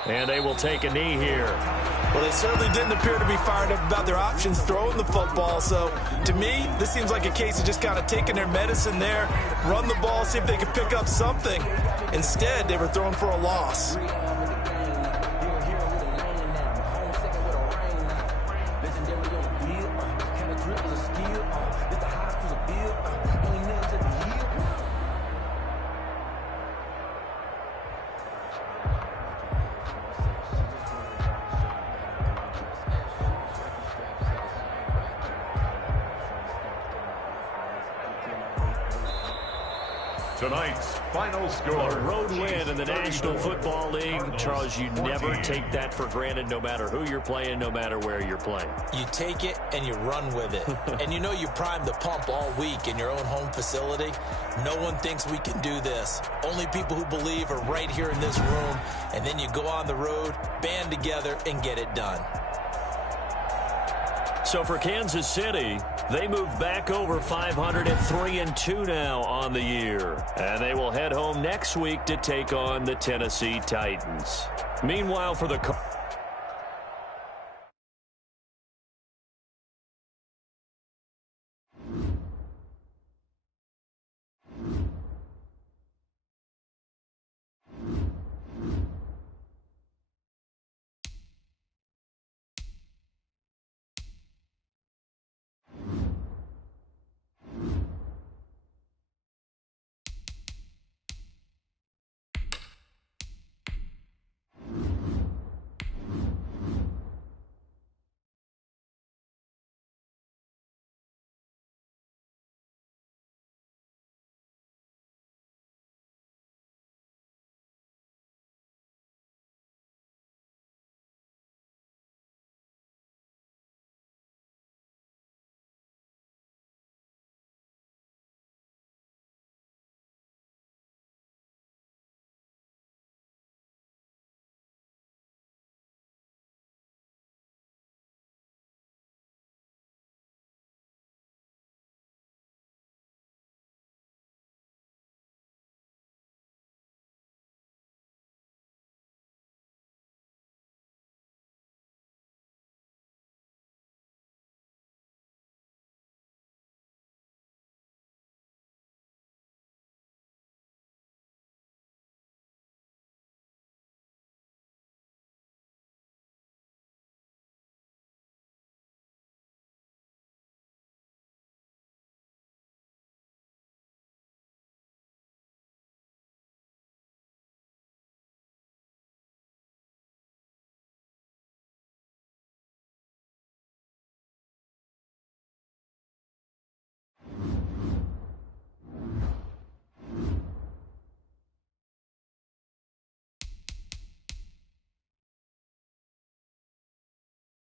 And they will take a knee here. Well, they certainly didn't appear to be fired up about their options throwing the football. So, to me, this seems like a case of just kind of taking their medicine there, run the ball, see if they can pick up something. Instead, they were throwing for a loss. Tonight's final score. A road win in the National Football League. Charles, you never take that for granted no matter who you're playing, no matter where you're playing. You take it and you run with it. And you know you prime the pump all week in your own home facility. No one thinks we can do this. Only people who believe are right here in this room. And then you go on the road, band together, and get it done. So for Kansas City, they move back over 500 at 3-2 now on the year. And they will head home next week to take on the Tennessee Titans. Meanwhile, for the